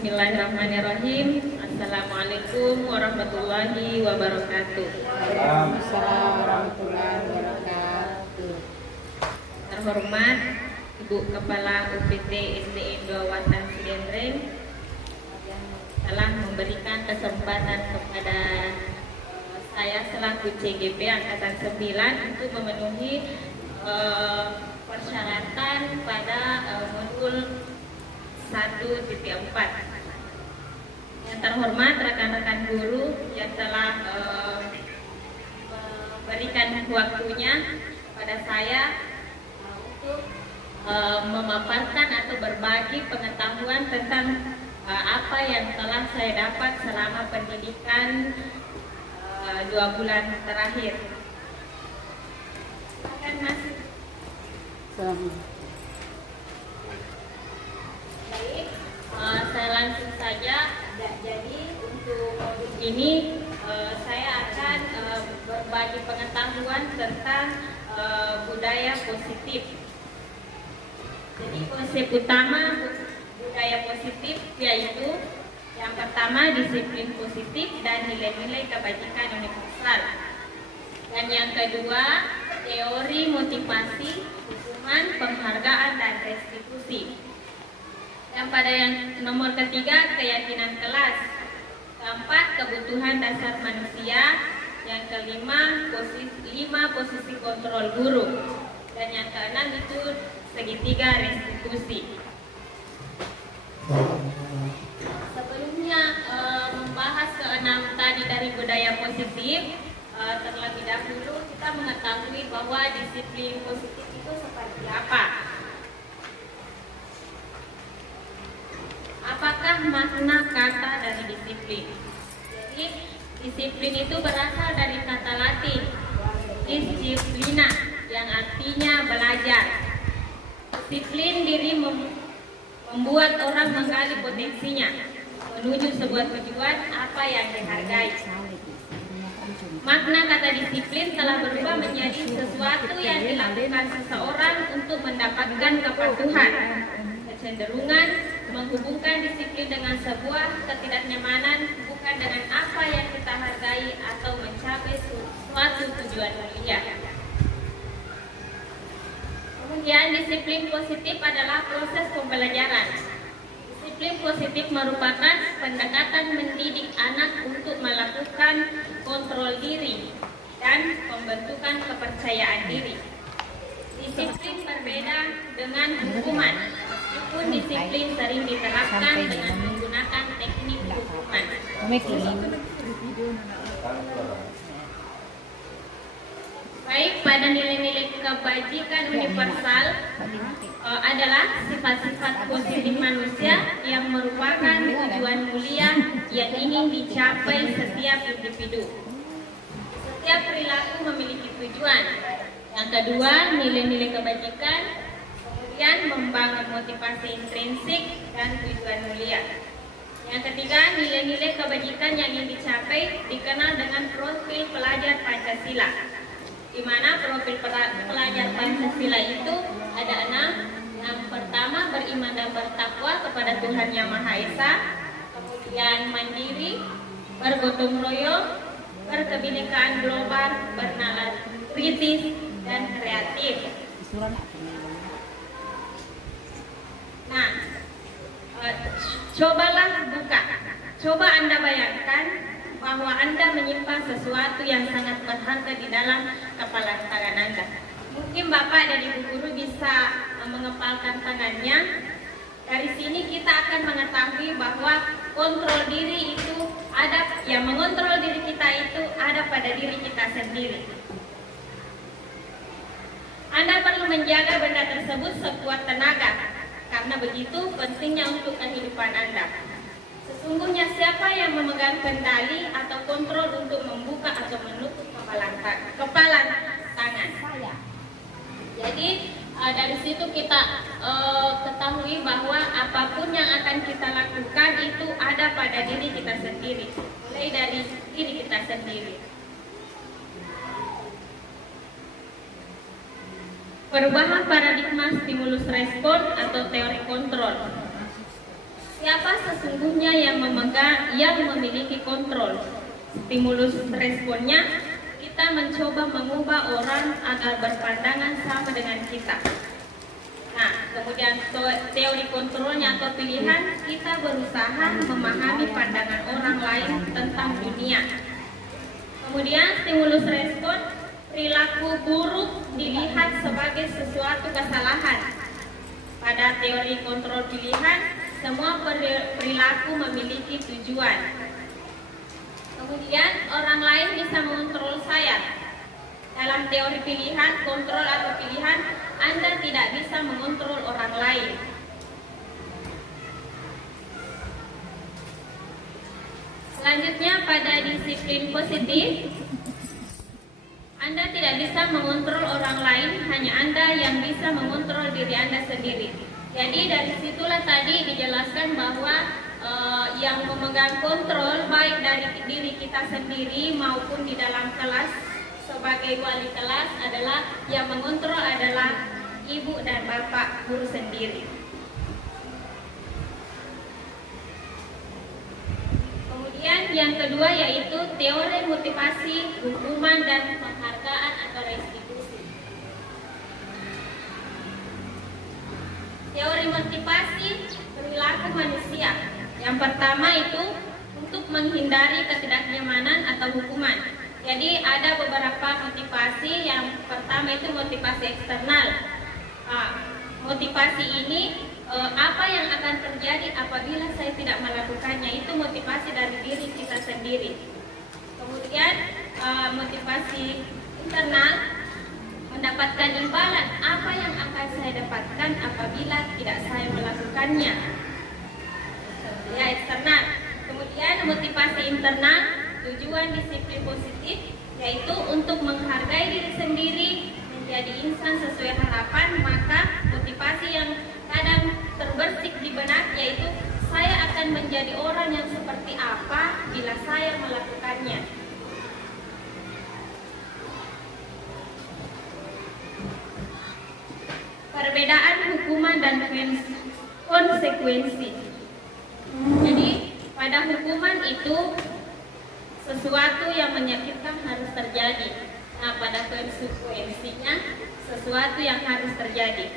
Bismillahirrahmanirrahim. Assalamualaikum warahmatullahi wabarakatuh. Waalaikumsalam warahmatullahi wabarakatuh. Terhormat Ibu Kepala UPT SDN 2 Watan Sidendreng yang telah memberikan kesempatan kepada saya selaku CGP Angkatan 9 untuk memenuhi persyaratan pada modul 1.4. Yang terhormat rekan-rekan guru yang telah memberikan waktunya pada saya untuk memaparkan atau berbagi pengetahuan tentang apa yang telah saya dapat selama pendidikan 2 bulan terakhir. Silakan Mas. Baik, saya langsung saja. Jadi untuk modul ini saya akan berbagi pengetahuan tentang budaya positif. Jadi konsep utama budaya positif yaitu yang pertama disiplin positif dan nilai-nilai kebajikan universal. Dan yang kedua teori motivasi, hukuman, penghargaan dan restitusi. Dan pada yang nomor ketiga keyakinan kelas. Keempat kebutuhan dasar manusia. Yang kelima posisi kontrol guru. Dan yang keenam itu segitiga restitusi. Sebelumnya membahas keenam tadi dari budaya positif, terlebih dahulu kita mengetahui bahwa disiplin positif itu seperti apa. Apakah makna kata dari disiplin? Jadi disiplin itu berasal dari kata Latin disciplina yang artinya belajar. Disiplin diri membuat orang menggali potensinya menuju sebuah tujuan apa yang dihargai. Makna kata disiplin telah berubah menjadi sesuatu yang dilakukan seseorang untuk mendapatkan kepatuhan. Kecenderungan menghubungkan disiplin dengan sebuah ketidaknyamanan, bukan dengan apa yang kita hargai atau mencapai suatu tujuan mulia. Kemudian disiplin positif adalah proses pembelajaran. Disiplin positif merupakan pendekatan mendidik anak untuk melakukan kontrol diri dan pembentukan kepercayaan diri. Disiplin berbeda dengan hukuman, meskipun disiplin sering diterapkan dengan menggunakan teknik hukuman. Baik, pada nilai-nilai kebajikan universal adalah sifat-sifat positif manusia yang merupakan tujuan mulia yang ingin dicapai setiap individu. Setiap perilaku memiliki tujuan. Yang kedua, nilai-nilai kebajikan, kemudian membangun motivasi intrinsik dan tujuan mulia. Yang ketiga, nilai-nilai kebajikan yang ingin dicapai dikenal dengan profil pelajar Pancasila, di mana profil pelajar Pancasila itu ada 6. Yang pertama, beriman dan bertakwa kepada Tuhan Yang Maha Esa, kemudian mandiri, bergotong royong, berkebinekaan global, bernalar kritis, dan kreatif. Nah, coba Anda bayangkan bahwa Anda menyimpan sesuatu yang sangat berharga di dalam kepalan tangan Anda. Mungkin Bapak dan Ibu guru bisa mengepalkan tangannya. Dari sini kita akan mengetahui bahwa kontrol diri itu ada, yang mengontrol diri kita itu ada pada diri kita sendiri. Anda perlu menjaga benda tersebut sekuat tenaga, karena begitu pentingnya untuk kehidupan Anda. Sesungguhnya siapa yang memegang kendali atau kontrol untuk membuka atau menutup kepalan tangan? Jadi dari situ kita ketahui bahwa apapun yang akan kita lakukan itu ada pada diri kita sendiri, mulai dari diri kita sendiri. Perubahan paradigma stimulus respon atau teori kontrol. Siapa sesungguhnya yang memiliki kontrol? Stimulus responnya, kita mencoba mengubah orang agar berpandangan sama dengan kita. Nah, kemudian teori kontrolnya atau pilihan, kita berusaha memahami pandangan orang lain tentang dunia. Kemudian stimulus respon, perilaku buruk dilihat sebagai sesuatu kesalahan. Pada teori kontrol pilihan, semua perilaku memiliki tujuan. Kemudian orang lain bisa mengontrol saya. Dalam teori pilihan, kontrol atau pilihan, Anda tidak bisa mengontrol orang lain. Selanjutnya pada disiplin positif, Anda tidak bisa mengontrol orang lain, hanya Anda yang bisa mengontrol diri Anda sendiri. Jadi dari situlah tadi dijelaskan bahwa yang memegang kontrol baik dari diri kita sendiri maupun di dalam kelas sebagai wali kelas adalah yang mengontrol adalah ibu dan bapak guru sendiri. Kemudian yang kedua yaitu teori motivasi, hukuman dan penghargaan atau restitusi. Teori motivasi perilaku manusia. Yang pertama itu untuk menghindari ketidaknyamanan atau hukuman. Jadi ada beberapa motivasi. Yang pertama itu motivasi eksternal. Motivasi ini apa yang akan terjadi apabila saya tidak melakukannya, itu motivasi dari diri kita sendiri. Kemudian motivasi internal, mendapatkan imbalan apa yang akan saya dapatkan apabila tidak saya melakukannya. Ya, eksternal. Kemudian motivasi internal, tujuan disiplin positif, yaitu untuk menghargai diri sendiri, menjadi insan sesuai harapan. Maka motivasi yang kadang terbersih di benak yaitu saya akan menjadi orang yang seperti apa bila saya melakukannya. Perbedaan hukuman dan konsekuensi. Jadi pada hukuman itu sesuatu yang menyakitkan harus terjadi. Nah, pada konsekuensinya sesuatu yang harus terjadi.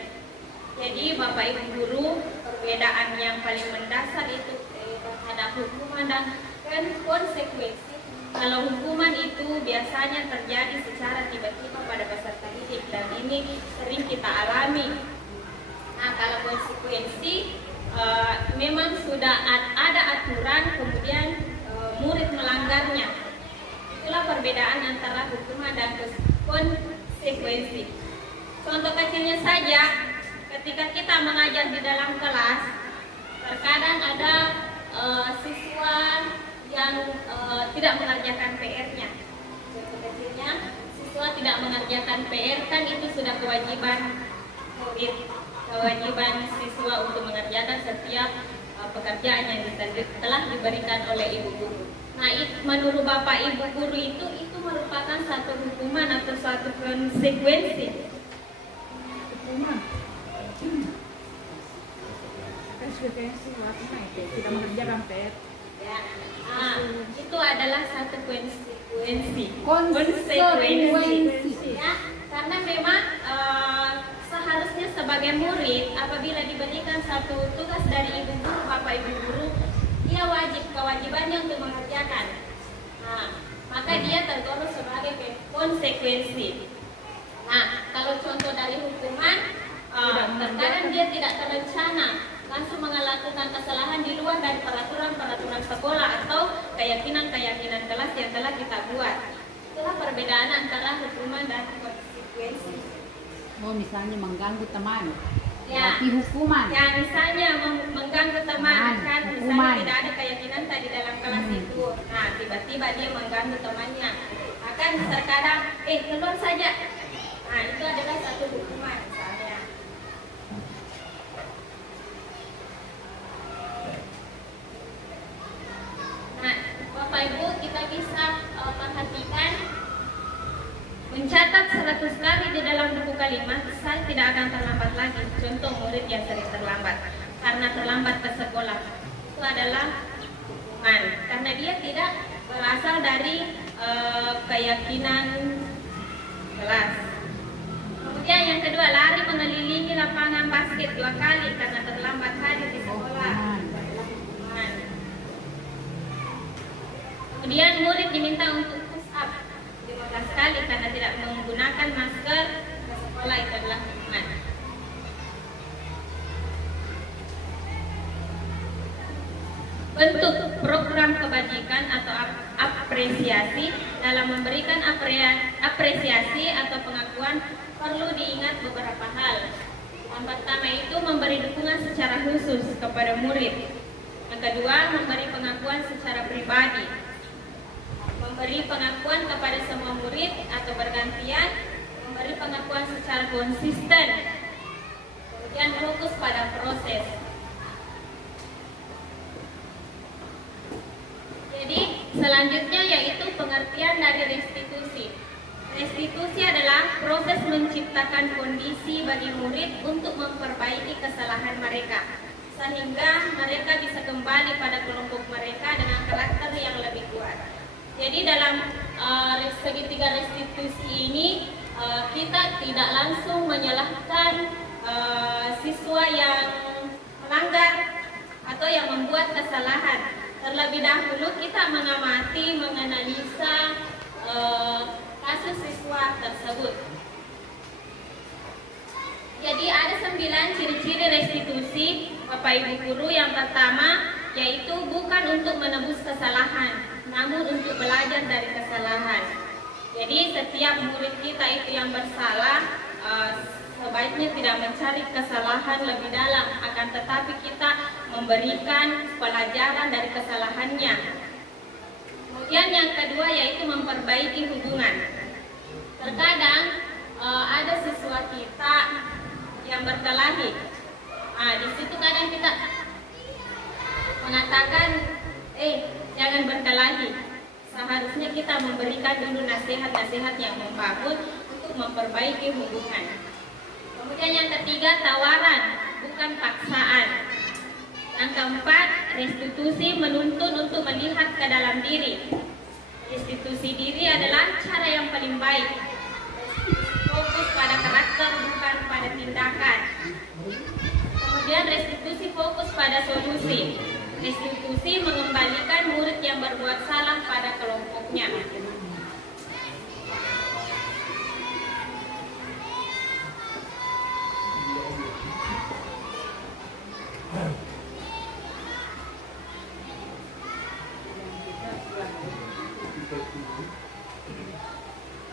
Jadi Bapak Ibu guru, perbedaan yang paling mendasar itu terhadap hukuman dan konsekuensi. Kalau hukuman itu biasanya terjadi secara tiba-tiba pada peserta didik dan ini sering kita alami. Nah, kalau konsekuensi memang sudah ada aturan, kemudian murid melanggarnya. Itulah perbedaan antara hukuman dan konsekuensi. Contoh kecilnya saja, ketika kita mengajar di dalam kelas, terkadang ada siswa yang tidak mengerjakan PR-nya. Contoh kecilnya, siswa tidak mengerjakan PR, kan itu sudah kewajiban murid, kewajiban siswa untuk mengerjakan setiap pekerjaan yang telah diberikan oleh ibu guru. Nah, menurut Bapak Ibu guru itu merupakan satu hukuman atau suatu konsekuensi. Hukuman. Konsekuensi tidak mengerjakan PR. Ya, itu adalah satu konsekuensi. Konsekuensi. Ya, karena memang seharusnya sebagai murid apabila diberikan satu tugas dari ibu guru, Bapak Ibu guru, dia kewajibannya untuk mengerjakan. Nah, maka dia tergolong sebagai konsekuensi. Nah, kalau contoh dari hukuman, terkadang dia tidak terencana, langsung melakukan kesalahan di luar dari peraturan sekolah atau keyakinan kelas yang telah kita buat. Itulah perbedaan antara hukuman dan konsekuensi. Misalnya mengganggu teman. Ya, Berarti hukuman. ya misalnya mengganggu teman kan, misalnya tidak ada keyakinan tadi dalam kelas itu. Nah, tiba-tiba dia mengganggu temannya. Akan terkadang, keluar saja. Nah, itu adalah satu hukuman misalnya. Nah, Bapak Ibu, kita bisa perhatikan, mencatat 100 kali di dalam buku kalimat, saya tidak akan terlambat lagi. Contoh murid yang sering terlambat karena terlambat ke sekolah. itu adalah hukuman, karena dia tidak berasal dari keyakinan kelas. Kemudian yang kedua, lari mengelilingi lapangan basket 2 kali karena terlambat hadir di sekolah. Kemudian murid diminta untuk push up 15 kali karena tidak menggunakan masker ke sekolah, itu adalah hukuman. Bentuk program kebajikan atau apresiasi dalam memberikan apresiasi atau pengakuan perlu diingat beberapa hal. Yang pertama itu memberi dukungan secara khusus kepada murid. Yang kedua, memberi pengakuan secara pribadi. Memberi pengakuan kepada semua murid atau bergantian, memberi pengakuan secara konsisten. Kemudian fokus pada proses. Jadi selanjutnya yaitu pengertian dari restitusi. Restitusi adalah proses menciptakan kondisi bagi murid untuk memperbaiki kesalahan mereka, sehingga mereka bisa kembali pada kelompok mereka dengan karakter yang lebih kuat. Jadi dalam segitiga restitusi ini kita tidak langsung menyalahkan siswa yang melanggar atau yang membuat kesalahan. Terlebih dahulu kita mengamati, menganalisa kasus siswa tersebut. Jadi ada 9 ciri-ciri restitusi Bapak Ibu Guru. Yang pertama yaitu bukan untuk menebus kesalahan, namun untuk belajar dari kesalahan. Jadi setiap murid kita itu yang bersalah sebaiknya tidak mencari kesalahan lebih dalam, akan tetapi kita memberikan pelajaran dari kesalahannya. Kemudian yang kedua yaitu memperbaiki hubungan. Terkadang ada siswa kita yang berkelahi. Di situ kadang kita mengatakan, jangan berkelahi. Seharusnya kita memberikan dulu nasihat-nasihat yang membangun untuk memperbaiki hubungan. Kemudian yang ketiga, tawaran, bukan paksaan. Yang keempat, restitusi menuntun untuk melihat ke dalam diri. Restitusi diri adalah cara yang paling baik. Fokus pada karakter, bukan pada tindakan. Kemudian restitusi fokus pada solusi. Restitusi mengembalikan murid yang berbuat salah pada kelompoknya.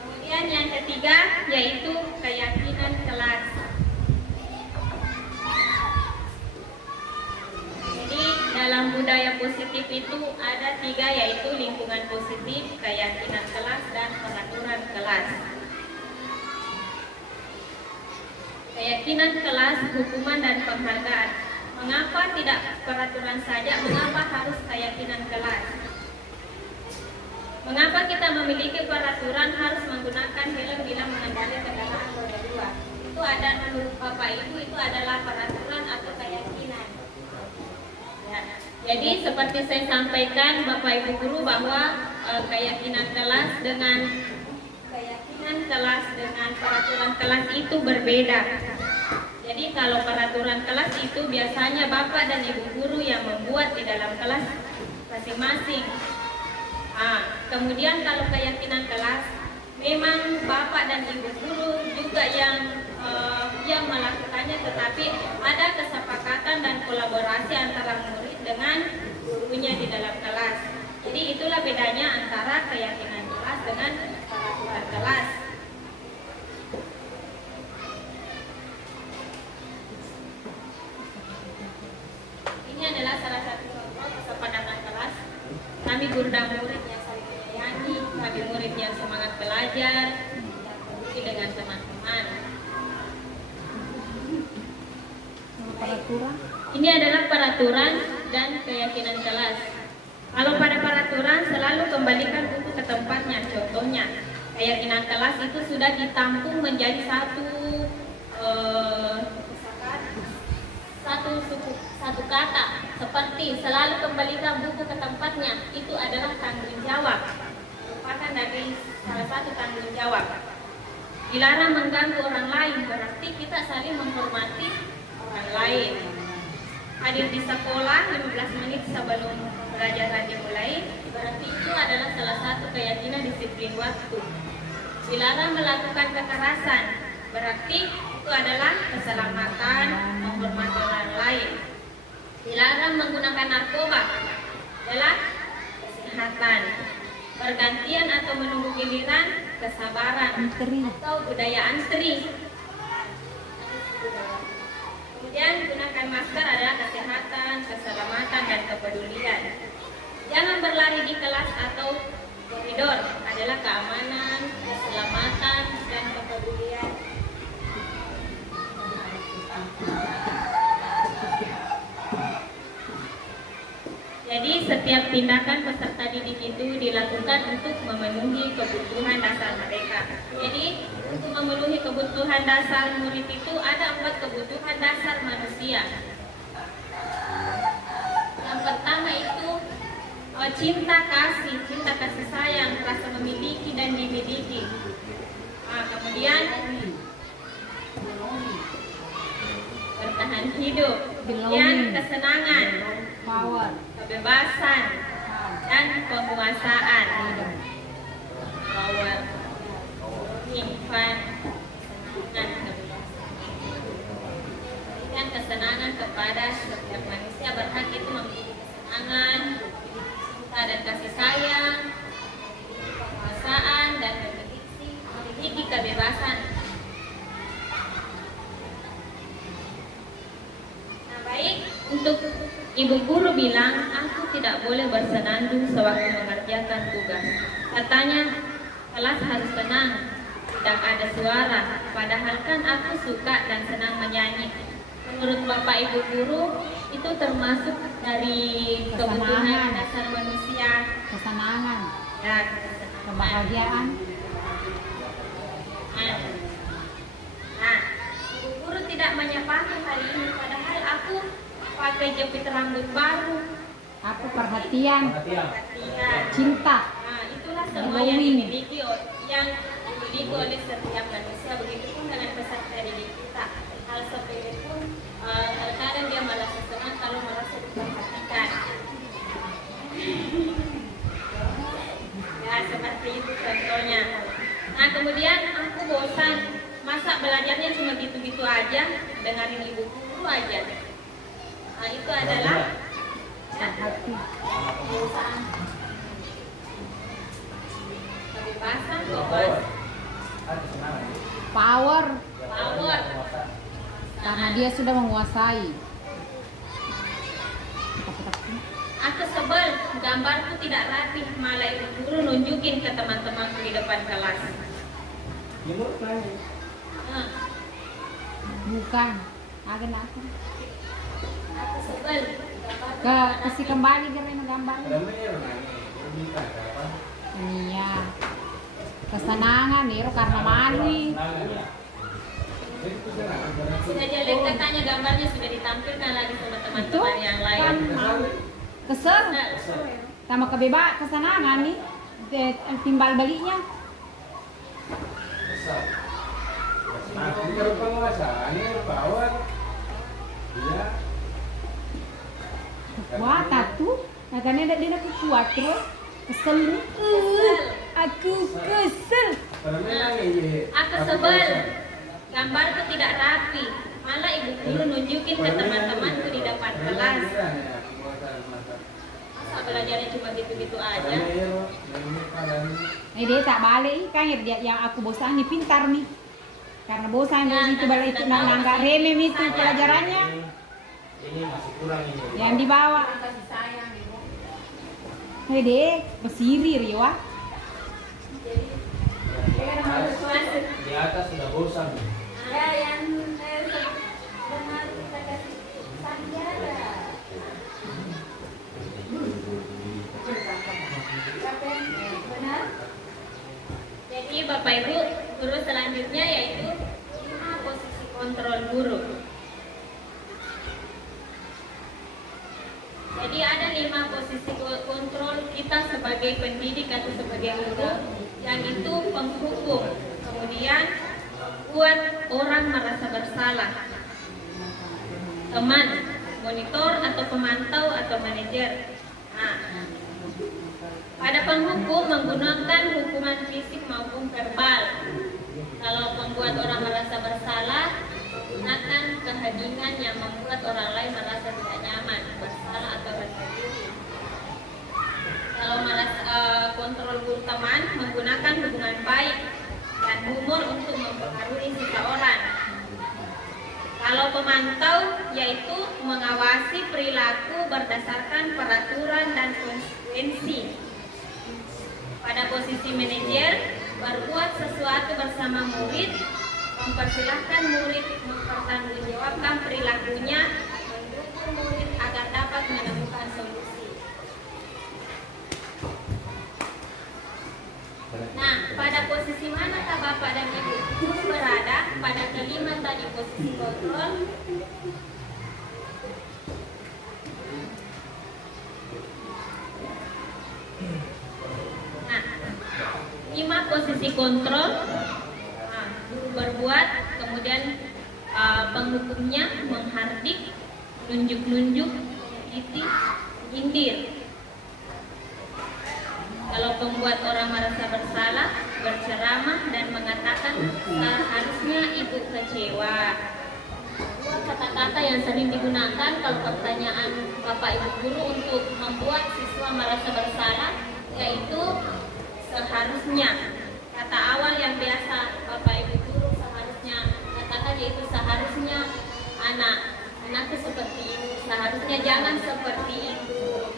Kemudian yang ketiga yaitu keyakinan kelas. Jadi dalam budaya positif itu ada 3, yaitu lingkungan positif, keyakinan kelas, dan peraturan kelas. Keyakinan kelas, hukuman, dan penghargaan. Mengapa tidak peraturan saja? Mengapa harus keyakinan kelas? Mengapa kita memiliki peraturan harus menggunakan helm bila mengendarai kendaraan roda 2? Itu ada, menurut Bapak Ibu, itu adalah peraturan atau keyakinan. Ya. Jadi seperti saya sampaikan Bapak Ibu Guru bahwa keyakinan kelas dengan peraturan kelas itu berbeda. Jadi kalau peraturan kelas itu biasanya Bapak dan Ibu Guru yang membuat di dalam kelas masing-masing. Kemudian kalau keyakinan kelas, memang Bapak dan Ibu Guru juga yang melakukannya, tetapi ada kesepakatan dan kolaborasi antara murid dengan gurunya di dalam kelas. Jadi itulah bedanya antara keyakinan kelas dengan peraturan kelas. Ini adalah salah satu contoh kesepakatan kelas. Kami guru dan murid yang saling menyayangi, kami murid yang semangat belajar, dan peduli dengan teman-teman. Ini adalah peraturan dan keyakinan kelas. Kalau pada peraturan selalu kembalikan buku ke tempatnya. Contohnya, keyakinan kelas itu sudah ditampung menjadi satu kata, seperti penting, selalu kembalikan buku ke tempatnya. Itu adalah tanggung jawab. Merupakan dari salah satu tanggung jawab. Dilarang mengganggu orang lain, berarti kita saling menghormati orang lain. Hadir di sekolah 15 menit sebelum pelajaran dimulai, berarti itu adalah salah satu keyakinan disiplin waktu. Dilarang melakukan kekerasan, berarti itu adalah keselamatan, menghormati orang lain. Dilarang menggunakan narkoba, adalah kesehatan. Pergantian atau menunggu giliran, kesabaran, atau budaya antri. Kemudian gunakan masker adalah kesehatan, keselamatan, dan kepedulian. Jangan berlari di kelas atau koridor, adalah keamanan, keselamatan, dan kepedulian. Jadi setiap tindakan peserta didik itu dilakukan untuk memenuhi kebutuhan dasar mereka. Jadi untuk memenuhi kebutuhan dasar murid itu ada 4 kebutuhan dasar manusia. Yang pertama itu cinta kasih sayang, rasa memiliki dan dimiliki. Kemudian bertahan hidup, kemudian kesenangan, power, kebebasan, dan penguasaan. Power, fun, dan kebebasan. Kesenangan kepada setiap manusia berhak itu memiliki kesenangan, cinta dan kasih sayang, penguasaan, dan memiliki kebebasan. Nah, baik, untuk ibu guru bilang, aku tidak boleh bersenandung sewaktu mengerjakan tugas. Katanya, kelas harus tenang, tidak ada suara, padahal kan aku suka dan senang menyanyi. Menurut Bapak Ibu guru, itu termasuk dari kebutuhan dasar manusia. kesenangan, Ya, kebahagiaan. Nah, ibu guru tidak menyapa hari ini, padahal aku pakai jepit rambut baru. Aku perhatian, Perhatian. cinta. Nah, itulah semua yang dimiliki oleh setiap manusia. Begitupun dengan peserta didik kita. Hal sepele pun terkadang dia merasa senang kalau merasa diperhatikan. Ya, seperti itu contohnya. Nah, kemudian aku bosan, masa belajarnya cuma gitu-gitu aja, dengerin ibu guru aja. Nah, itu adalah Hati, kebiasaan. Kebebasan, bebas, power, power. karena dia sudah menguasai. Aku sebel, gambarku tidak rapi, malah ibu guru nunjukin ke teman-temanku di depan kelas. Bukan, agen aku. Aku sebel, Kasih kembali karena gambar. Iya. Kesenangan nih, karena malu. sudah jelek katanya gambarnya sudah ditampilkan lagi sama teman-teman yang lain. Kesel, Nah, sama kesenangan nih, timbal baliknya. Kalau penguasaannya power, dia Wah, tatu, katanya dia aku kuat terus. Kesel nih. Aku kesel. aku sebel, gambarku tidak rapi, malah ibu guru nunjukin ke teman-temanku di depan kelas. Masa belajarnya cuma gitu-gitu aja. Dia tak balik kan dia yang aku bosan nih pintar nih. Karena bosan dari itu balik itu nggak remeh itu pelajarannya. Ini masih kurang ini. Yang dibawa. Dek, bersiri Riwa. Di atas sudah bosan. Ya, yang benar kita kasih sanjara. Benar? Jadi Bapak Ibu, guru selanjutnya yaitu 5 posisi kontrol guru. Jadi sebagai pendidik atau sebagai guru, yang itu penghukum. Kemudian buat orang merasa bersalah. Teman, monitor atau pemantau atau manajer. Nah, pada penghukum menggunakan hukuman fisik maupun verbal. Kalau membuat orang merasa bersalah, gunakan keheningan yang membuat orang lain merasa tidak nyaman, bersalah atau rasa diri. Kalau kontrol guru teman, menggunakan hubungan baik dan humor untuk mempengaruhi seseorang. Kalau pemantau, yaitu mengawasi perilaku berdasarkan peraturan dan konsekuensi. Pada posisi manajer, berbuat sesuatu bersama murid, mempersilahkan murid mempertanggungjawabkan perilakunya, mendukung murid agar dapat menemukan solusi. Nah, pada posisi manakah Bapak dan Ibu guru berada? Pada kelima tadi, posisi kontrol. Nah, 5 posisi kontrol. Nah, guru berbuat, kemudian penghukumnya menghardik, nunjuk-nunjuk, menyakiti, nyindir. Kalau pembuat orang merasa bersalah, berceramah dan mengatakan seharusnya ibu kecewa. Dua kata-kata yang sering digunakan kalau pertanyaan Bapak Ibu guru untuk membuat siswa merasa bersalah, yaitu seharusnya. Kata awal yang biasa Bapak Ibu guru seharusnya katakan yaitu seharusnya anakku seperti ini, seharusnya jangan seperti itu.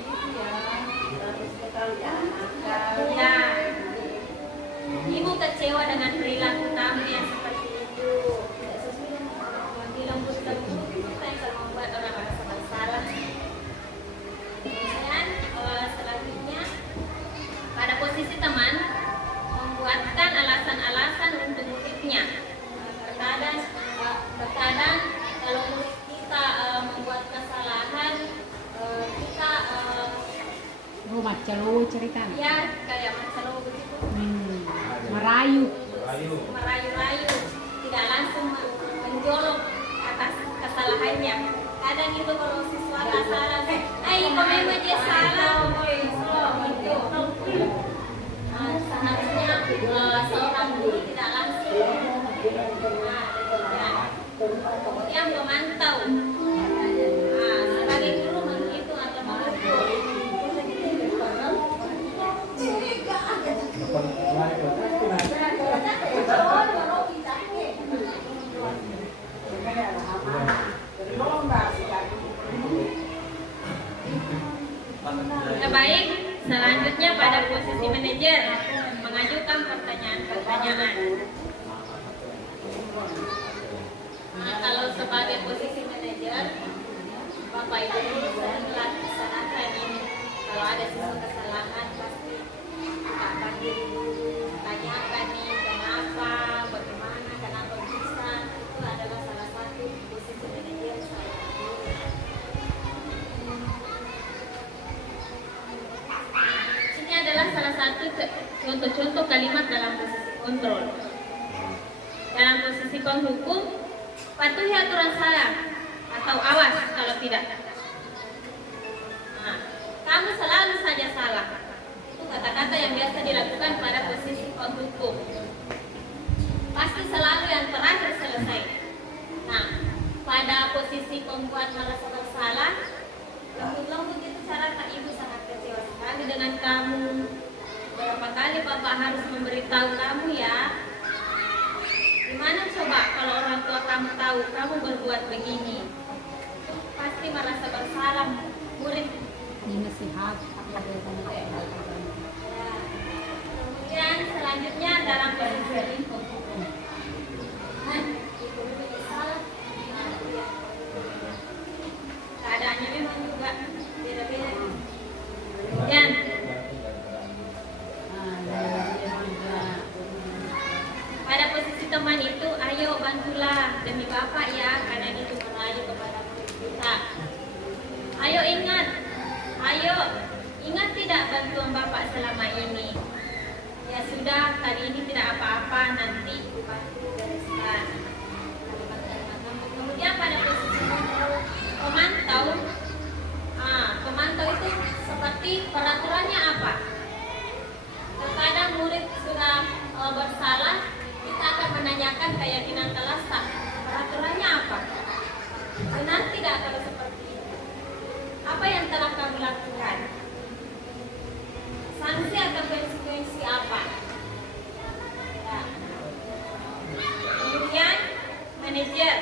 Ya, ibu kecewa dengan perilaku kamu yang seperti itu. Tidak sesuai dengan dilembut lembut itu yang akan membuat orang merasa bersalah. Kemudian selanjutnya pada posisi teman, membuatkan alasan-alasan untuk muridnya. Terkadang kalau murid kita membuat kesalahan, kita macalo cerita. ya kayak macalo begitu. Merayu. Merayu-rayu, tidak langsung menjolok atas kesalahannya. Kadang itu kalau siswa nggak salah, memang dia salah, gitu. Seharusnya seorang guru tidak langsung. Kemudian memantau. Sebagai guru menghitung atau mengukur. Baik, selanjutnya pada posisi manajer, mengajukan pertanyaan-pertanyaan. Nah, kalau sebagai posisi manajer, Bapak Ibu guru sering laksanakan ini. Kalau ada sesuatu kesalahan pasti kita akan ditanyakan nih kenapa, bagaimana, kenapa bisa. Itu adalah salah satu posisi manajer saya. Ini adalah salah satu contoh-contoh kalimat dalam posisi kontrol. Dalam posisi penghukum, patuhi aturan saya atau awas kalau tidak. Nah, kamu selalu saja salah. Itu kata-kata yang biasa dilakukan pada posisi penghukum. Pasti selalu yang terakhir selesai. Nah, pada posisi pembuat merasa bersalah, lembut-lembut itu cara Kak Ibu sangat kecewa sekali dengan kamu. Berapa kali Bapak harus memberitahu kamu ya? Gimana coba kalau orang tua kamu tahu kamu berbuat begini? Pasti merasa bersalah murid. Nasihat. Kemudian selanjutnya dalam posisi keadaannya memang juga beda-beda. Kemudian pada posisi teman itu, ayo bantulah demi Bapak ya, karena itu merayu kepada murid kita. Ayo ingat tidak bantuan Bapak sudah, kali ini tidak apa-apa, nanti bantu bereskan. Kemudian pada posisi pemantau, pemantau itu seperti peraturannya apa? Terkadang murid sudah bersalah, kita akan menanyakan keyakinan kelas, peraturannya apa? Benar tidak kalau seperti itu? Apa yang telah kamu lakukan? Sanksi atau konsekuensi apa? Ya. Kemudian manajer,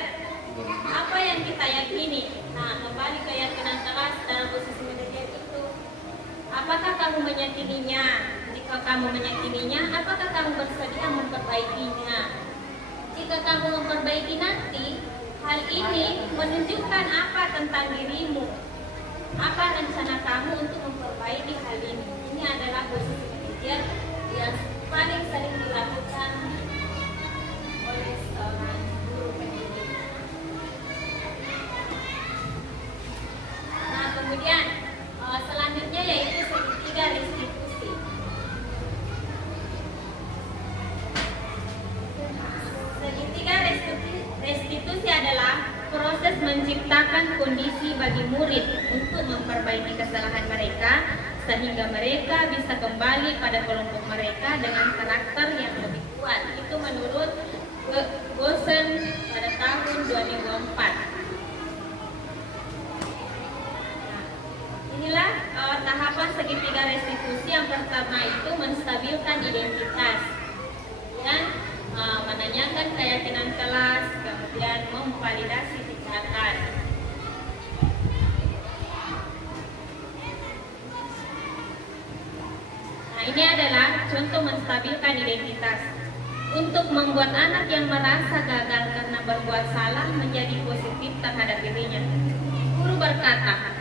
apa yang kita yakini? Nah, kembali keyakinan kelas dalam posisi manajer itu, apakah kamu meyakininya? Jika kamu meyakininya, apakah kamu bersedia memperbaikinya? Jika kamu memperbaiki nanti, hal ini menunjukkan apa tentang dirimu? Apa rencana kamu untuk memperbaiki hal ini? Ini adalah posisi manajer yang paling sering dilakukan oleh seorang guru pendidik. Nah, kemudian selanjutnya yaitu segitiga restitusi. Segitiga restitusi adalah proses menciptakan kondisi bagi murid untuk memperbaiki kesalahan mereka sehingga mereka bisa kembali pada kelompok mereka dengan karakter yang lebih kuat. Itu menurut Gosen pada tahun 2004. Nah, inilah tahapan segitiga restitusi. Yang pertama itu menstabilkan identitas, dan menanyakan keyakinan kelas, kemudian memvalidasi tindakan. Nah, ini adalah contoh menstabilkan identitas. Untuk membuat anak yang merasa gagal karena berbuat salah menjadi positif terhadap dirinya. Guru berkata,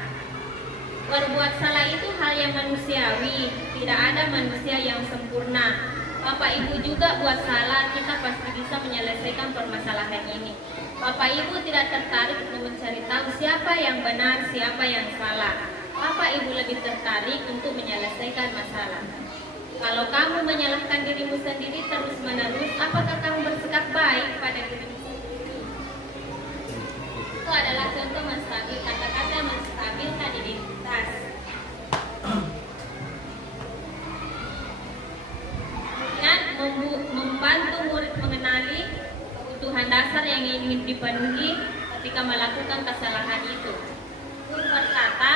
berbuat salah itu hal yang manusiawi, tidak ada manusia yang sempurna. Bapak Ibu juga buat salah, kita pasti bisa menyelesaikan permasalahan ini. Bapak Ibu tidak tertarik untuk mencari tahu siapa yang benar, siapa yang salah. Bapak Ibu lebih tertarik untuk menyelesaikan masalah. Kalau kamu menyalahkan dirimu sendiri terus-menerus, apakah kamu bersikap baik pada dirimu sendiri? Itu adalah contoh kata-kata menstabilkan identitas. Membantu murid mengenali kebutuhan dasar yang ingin dipenuhi ketika melakukan kesalahan itu. Guru berkata,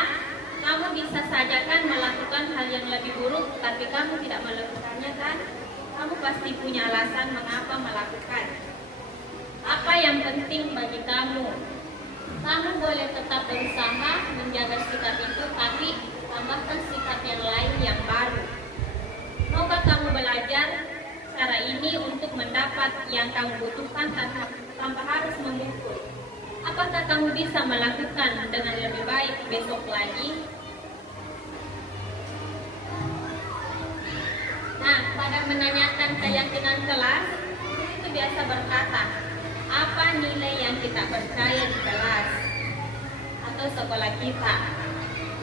kamu bisa saja kan melakukan hal yang lebih buruk, tapi kamu tidak melakukannya kan? Kamu pasti punya alasan mengapa melakukan. Apa yang penting bagi kamu? Kamu boleh tetap berusaha menjaga sikap itu, tapi tambahkan sikap yang lain yang baru. Maukah kamu belajar cara ini untuk mendapat yang kamu butuhkan tanpa harus memukul? Apakah kamu bisa melakukan dengan lebih baik besok lagi? Nah, pada menanyakan keyakinan kelas, guru itu biasa berkata, apa nilai yang kita percaya di kelas atau sekolah kita?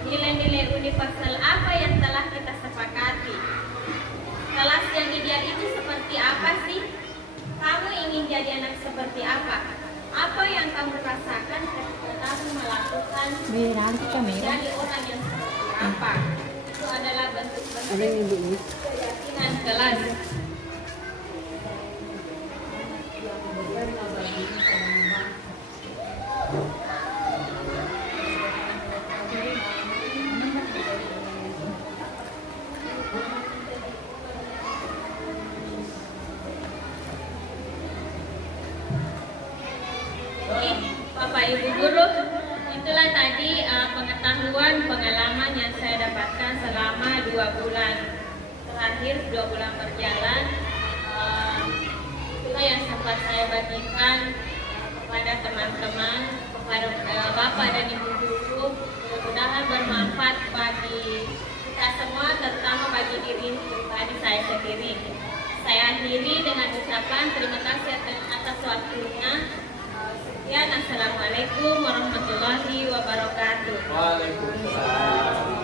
Nilai-nilai universal apa yang telah kita sepakati? Kelas yang ideal itu seperti apa sih? Kamu ingin jadi anak seperti apa? Apa yang kamu rasakan ketika kamu melakukan menjadi orang yang seperti apa? Itu adalah bentuk-bentuk keyakinan kelas. Bapak Ibu Guru, itulah tadi pengetahuan, pengalaman yang saya dapatkan selama 2 bulan terakhir, 2 bulan berjalan. Itulah yang sempat saya bagikan kepada teman-teman, kepada Bapak dan Ibu Guru. Mudah-mudahan bermanfaat bagi kita semua, terutama bagi diri pribadi saya sendiri. Saya akhiri dengan ucapan terima kasih atas waktunya. Sekian, assalamualaikum warahmatullahi wabarakatuh. Waalaikumsalam.